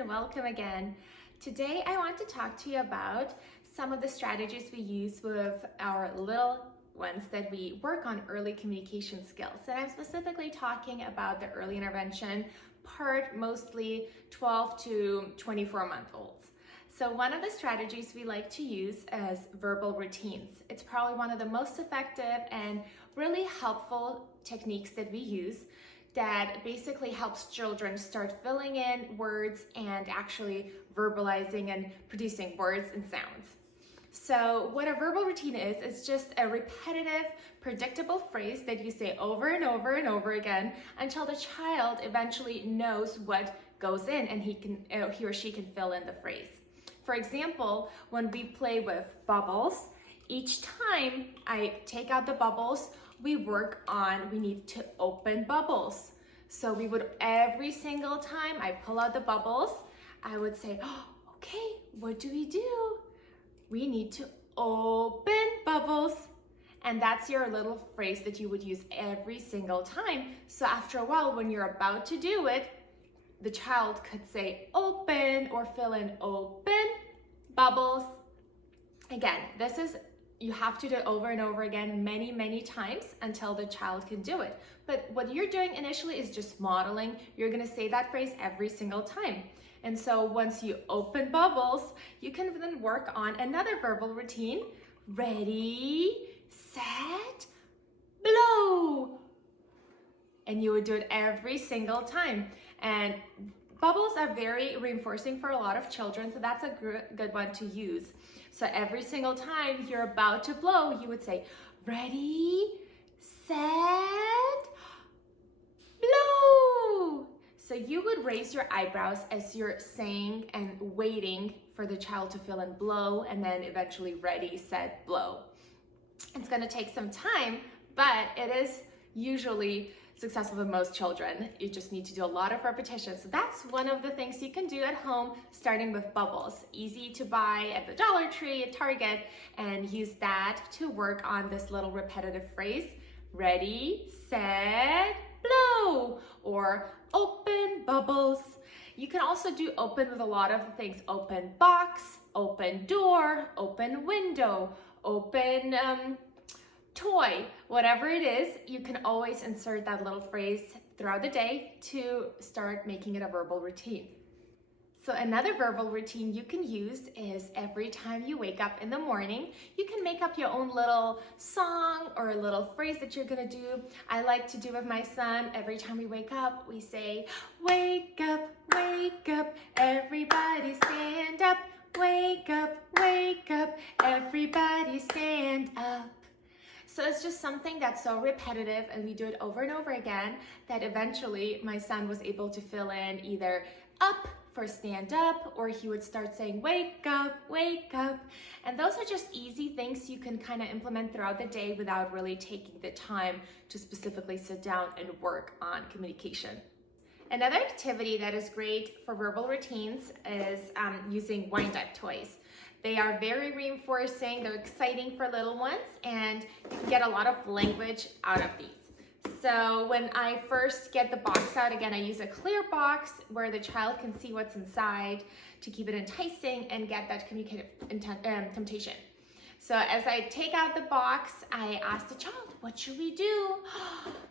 and welcome again. Today I want to talk to you about some of the strategies we use with our little ones that we work on early communication skills. And I'm specifically talking about the early intervention part, mostly 12 to 24-month-olds. So one of the strategies we like to use is verbal routines. It's probably one of the most effective and really helpful techniques that we use that basically helps children start filling in words and actually verbalizing and producing words and sounds. So what a verbal routine is, it's just a repetitive, predictable phrase that you say over and over and over again until the child eventually knows what goes in and he or she can fill in the phrase. For example, when we play with bubbles, each time I take out the bubbles, we need to open bubbles. So we would, every single time I pull out the bubbles, I would say, oh, okay, what do? We need to open bubbles. And that's your little phrase that you would use every single time. So after a while, when you're about to do it, the child could say open or fill in open bubbles. Again, you have to do it over and over again many, many times until the child can do it. But what you're doing initially is just modeling. You're gonna say that phrase every single time. And so once you open bubbles, you can then work on another verbal routine. Ready, set, blow. And you would do it every single time. And bubbles are very reinforcing for a lot of children, so that's a good one to use. So every single time you're about to blow, you would say, ready, set, blow. So you would raise your eyebrows as you're saying and waiting for the child to fill in blow and then eventually ready, set, blow. It's gonna take some time, but it is usually successful with most children. You just need to do a lot of repetition. So that's one of the things you can do at home, starting with bubbles. Easy to buy at the Dollar Tree, at Target, and use that to work on this little repetitive phrase. Ready, set, blow, or open bubbles. You can also do open with a lot of things. Open box, open door, open window, open toy, whatever it is, you can always insert that little phrase throughout the day to start making it a verbal routine. So another verbal routine you can use is every time you wake up in the morning, you can make up your own little song or a little phrase that you're gonna do. I like to do with my son, every time we wake up, we say, wake up, everybody stand up, wake up, everybody stand up. So it's just something that's so repetitive and we do it over and over again that eventually my son was able to fill in either up for stand up, or he would start saying wake up. And those are just easy things you can kind of implement throughout the day without really taking the time to specifically sit down and work on communication. Another activity that is great for verbal routines is using wind-up toys. They are very reinforcing, they're exciting for little ones, and you can get a lot of language out of these. So when I first get the box out, again, I use a clear box where the child can see what's inside to keep it enticing and get that communicative temptation. So as I take out the box, I ask the child, what should we do?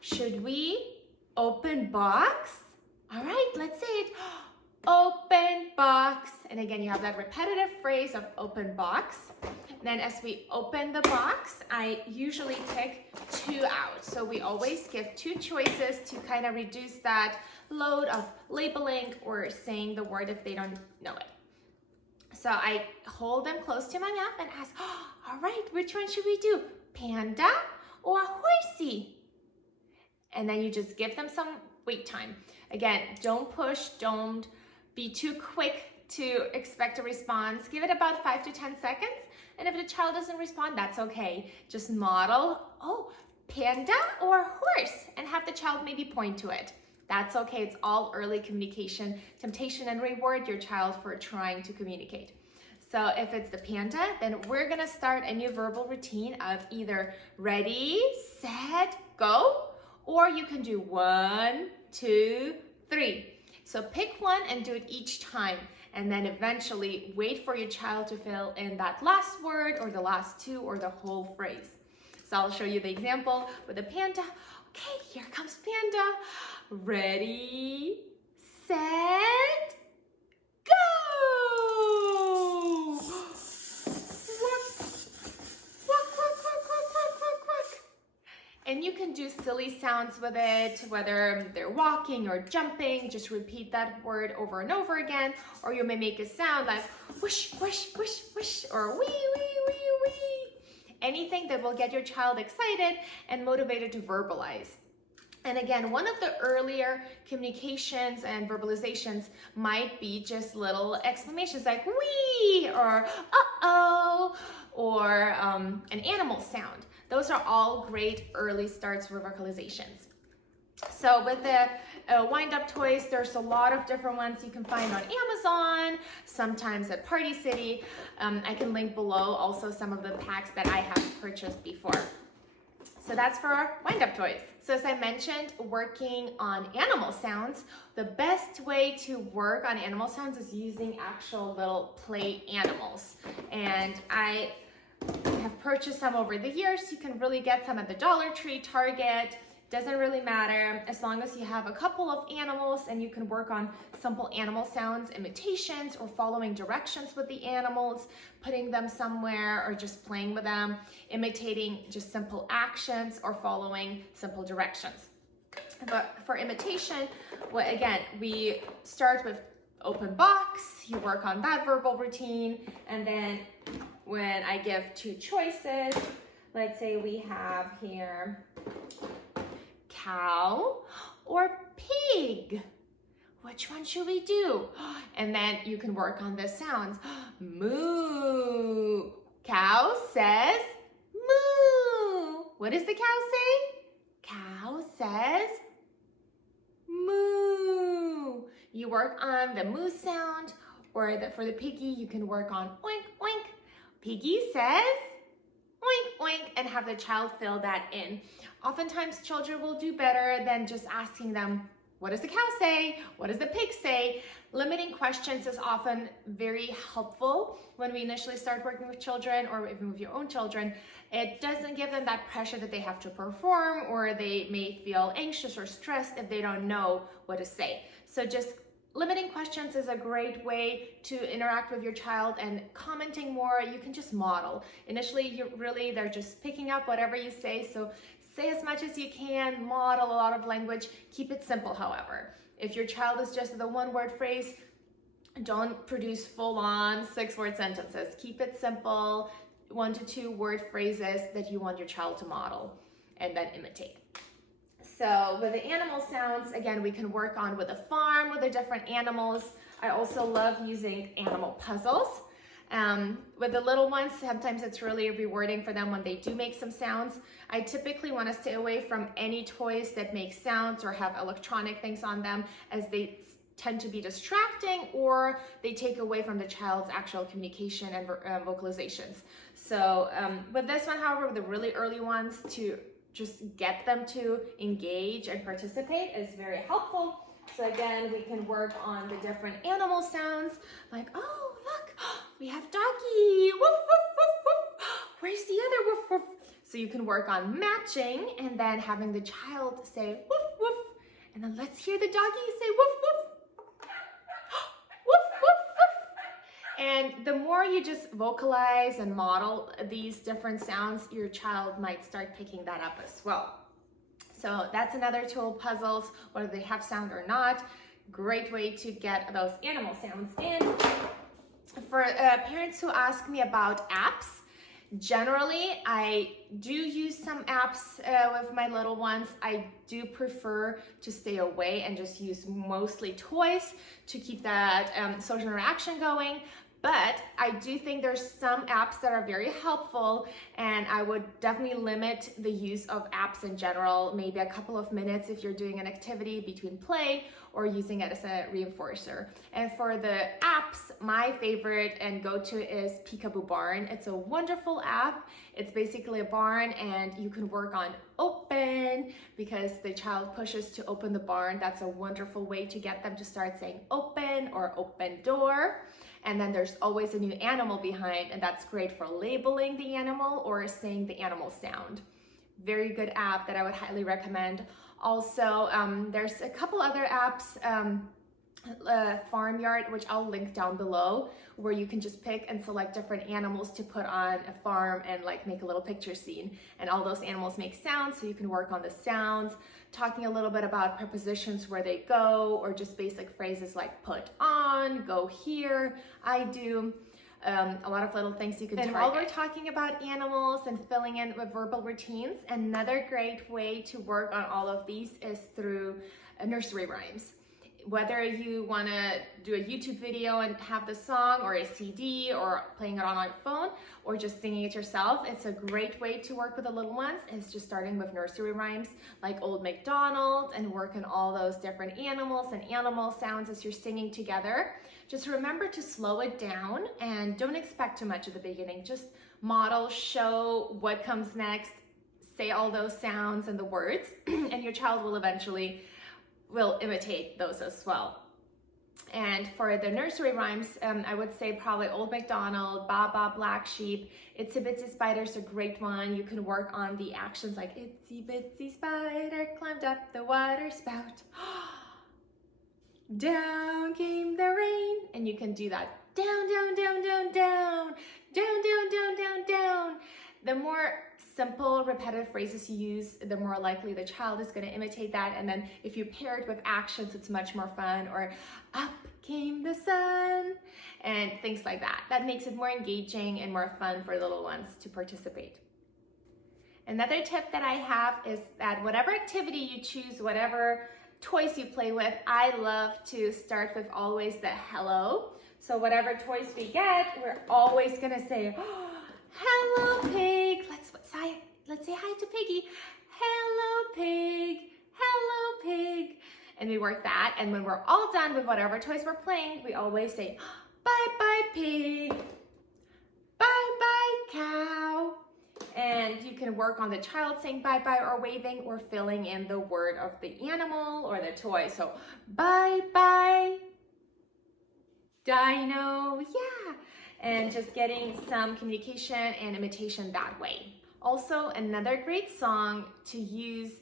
Should we open box? All right, let's say it. Open box. And again, you have that repetitive phrase of open box. And then as we open the box, I usually take 2 out. So we always give 2 choices to kind of reduce that load of labeling or saying the word if they don't know it. So I hold them close to my mouth and ask, oh, all right, which one should we do? Panda or horsey? And then you just give them some wait time. Again, don't push, don't be too quick to expect a response. Give it about 5 to 10 seconds. And if the child doesn't respond, that's okay. Just model, oh, panda or horse, and have the child maybe point to it. That's okay. It's all early communication, temptation, and reward your child for trying to communicate. So if it's the panda, then we're gonna start a new verbal routine of either ready, set, go, or you can do 1, 2, 3. So pick one and do it each time, and then eventually wait for your child to fill in that last word or the last two or the whole phrase. So I'll show you the example with the panda. Okay, here comes panda. Ready, set, go! And you can do silly sounds with it, whether they're walking or jumping. Just repeat that word over and over again. Or you may make a sound like whoosh, whoosh, whoosh, whoosh, or wee, wee, wee, wee. Anything that will get your child excited and motivated to verbalize. And again, one of the earlier communications and verbalizations might be just little exclamations like wee, or uh-oh, or an animal sound. Those are all great early starts for vocalizations. So with the Windup toys, there's a lot of different ones you can find on Amazon, sometimes at Party City. I can link below also some of the packs that I have purchased before. So that's for Windup toys. So as I mentioned, working on animal sounds, the best way to work on animal sounds is using actual little play animals. And I have purchased some over the years. You can really get some at the Dollar Tree, Target. Doesn't really matter as long as you have a couple of animals and you can work on simple animal sounds, imitations, or following directions with the animals, putting them somewhere or just playing with them, imitating just simple actions or following simple directions. But for imitation, well, again, we start with open box, you work on that verbal routine, and then when I give two choices, let's say we have here cow or pig. Which one should we do? And then you can work on the sounds. Moo. Cow says moo. What does the cow say? Cow says moo. You work on the moo sound, or for the piggy, you can work on oink, oink. Piggy says oink, oink, and have the child fill that in. Oftentimes, children will do better than just asking them, what does the cow say? What does the pig say? Limiting questions is often very helpful when we initially start working with children or even with your own children. It doesn't give them that pressure that they have to perform, or they may feel anxious or stressed if they don't know what to say. So just limiting questions is a great way to interact with your child, and commenting more, you can just model. Initially, they're just picking up whatever you say, so say as much as you can, model a lot of language. Keep it simple, however. If your child is just the one-word phrase, don't produce full-on 6-word sentences. Keep it simple, 1 to 2 word phrases that you want your child to model and then imitate. So with the animal sounds, again, we can work on with a farm, with the different animals. I also love using animal puzzles. With the little ones, sometimes it's really rewarding for them when they do make some sounds. I typically want to stay away from any toys that make sounds or have electronic things on them, as they tend to be distracting or they take away from the child's actual communication and vocalizations. So with this one, however, with the really early ones, to just get them to engage and participate is very helpful. So again, we can work on the different animal sounds, like, oh, look, we have doggy, woof, woof, woof, woof. Where's the other woof, woof? So you can work on matching and then having the child say woof, woof. And then let's hear the doggy say woof, woof. Woof, woof, woof. And the more you just vocalize and model these different sounds, your child might start picking that up as well. So that's another tool, puzzles, whether they have sound or not. Great way to get those animal sounds in. For parents who ask me about apps, generally I do use some apps with my little ones. I do prefer to stay away and just use mostly toys to keep that social interaction going. But I do think there's some apps that are very helpful, and I would definitely limit the use of apps in general, maybe a couple of minutes if you're doing an activity between play or using it as a reinforcer. And for the apps, my favorite and go-to is Peekaboo Barn. It's a wonderful app. It's basically a barn, and you can work on open, because the child pushes to open the barn. That's a wonderful way to get them to start saying open or open door. And then there's always a new animal behind, and that's great for labeling the animal or saying the animal sound. Very good app that I would highly recommend. Also, there's a couple other apps, Farmyard, which I'll link down below, where you can just pick and select different animals to put on a farm and like make a little picture scene. And all those animals make sounds, so you can work on the sounds, talking a little bit about prepositions, where they go, or just basic phrases like put on, go here, I do. A lot of little things you can target. And while we're talking about animals and filling in with verbal routines, another great way to work on all of these is through nursery rhymes. Whether you want to do a YouTube video and have the song, or a CD, or playing it on your phone, or just singing it yourself, it's a great way to work with the little ones. Is just starting with nursery rhymes like Old MacDonald, and work on all those different animals and animal sounds as you're singing together. Just remember to slow it down and don't expect too much at the beginning. Just model, show what comes next, say all those sounds and the words, and your child will eventually imitate those as well. And for the nursery rhymes, I would say probably Old MacDonald, Baa Baa Black Sheep, Itsy Bitsy Spider's a great one. You can work on the actions like Itsy Bitsy Spider climbed up the water spout. Down came the rain, and you can do that. Down, down, down, down, down, down, down, down, down, down. The more simple, repetitive phrases you use, the more likely the child is going to imitate that. And then if you pair it with actions, it's much more fun. Or up came the sun, and things like that. That makes it more engaging and more fun for little ones to participate. Another tip that I have is that whatever activity you choose, whatever toys you play with, I love to start with always the hello. So whatever toys we get, we're always going to say, oh, hello, pig. Let's say hi to Piggy. Hello, pig. Hello, pig. And we work that. And when we're all done with whatever toys we're playing, we always say, bye-bye, pig. Bye-bye, cow. And you can work on the child saying bye-bye or waving, or filling in the word of the animal or the toy. So, bye-bye, dino, yeah. And just getting some communication and imitation that way. Also, another great song to use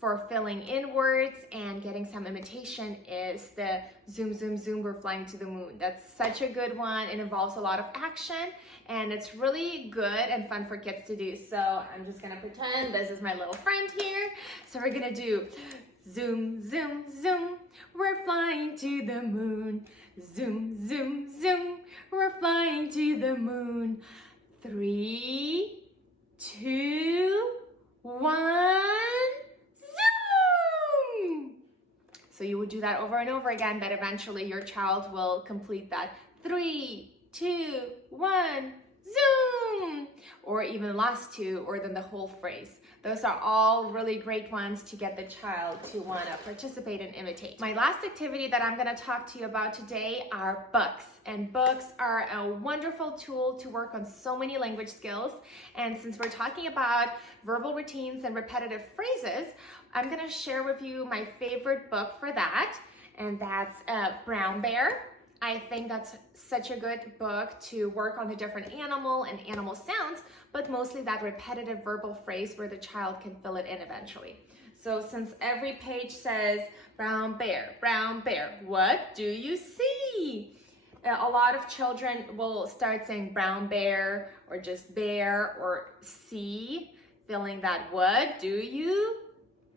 for filling in words and getting some imitation is the Zoom, Zoom, Zoom, we're flying to the moon. That's such a good one. It involves a lot of action, and it's really good and fun for kids to do. So I'm just gonna pretend this is my little friend here. So we're gonna do zoom, zoom, zoom, we're flying to the moon. Zoom, zoom, zoom, we're flying to the moon. 3, 2, 1, zoom! So you would do that over and over again, that eventually your child will complete that 3, 2, 1, zoom! Or even the last two, or then the whole phrase. Those are all really great ones to get the child to want to participate and imitate. My last activity that I'm going to talk to you about today are books. And books are a wonderful tool to work on so many language skills. And since we're talking about verbal routines and repetitive phrases, I'm going to share with you my favorite book for that. And that's Brown Bear. I think that's such a good book to work on the different animal and animal sounds, but mostly that repetitive verbal phrase where the child can fill it in eventually. So since every page says, brown bear, what do you see? A lot of children will start saying brown bear, or just bear, or see, filling that what do you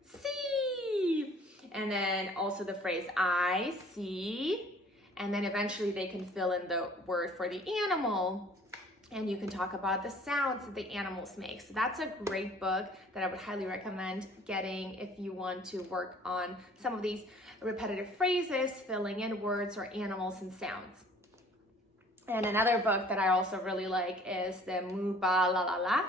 see? And then also the phrase I see. And then eventually they can fill in the word for the animal, and you can talk about the sounds that the animals make. So that's a great book that I would highly recommend getting if you want to work on some of these repetitive phrases, filling in words or animals and sounds. And another book that I also really like is the Moo Ba La La La.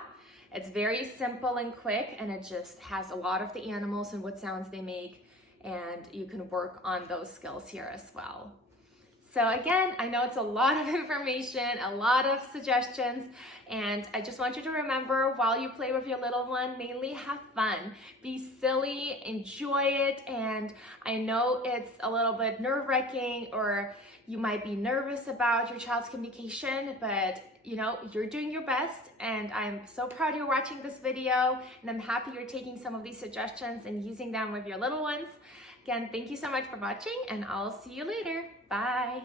It's very simple and quick, and it just has a lot of the animals and what sounds they make, and you can work on those skills here as well. So again, I know it's a lot of information, a lot of suggestions, and I just want you to remember while you play with your little one, mainly have fun. Be silly, enjoy it, and I know it's a little bit nerve-wracking or you might be nervous about your child's communication, but you know, you're doing your best, and I'm so proud you're watching this video, and I'm happy you're taking some of these suggestions and using them with your little ones. Again, thank you so much for watching, and I'll see you later. Bye.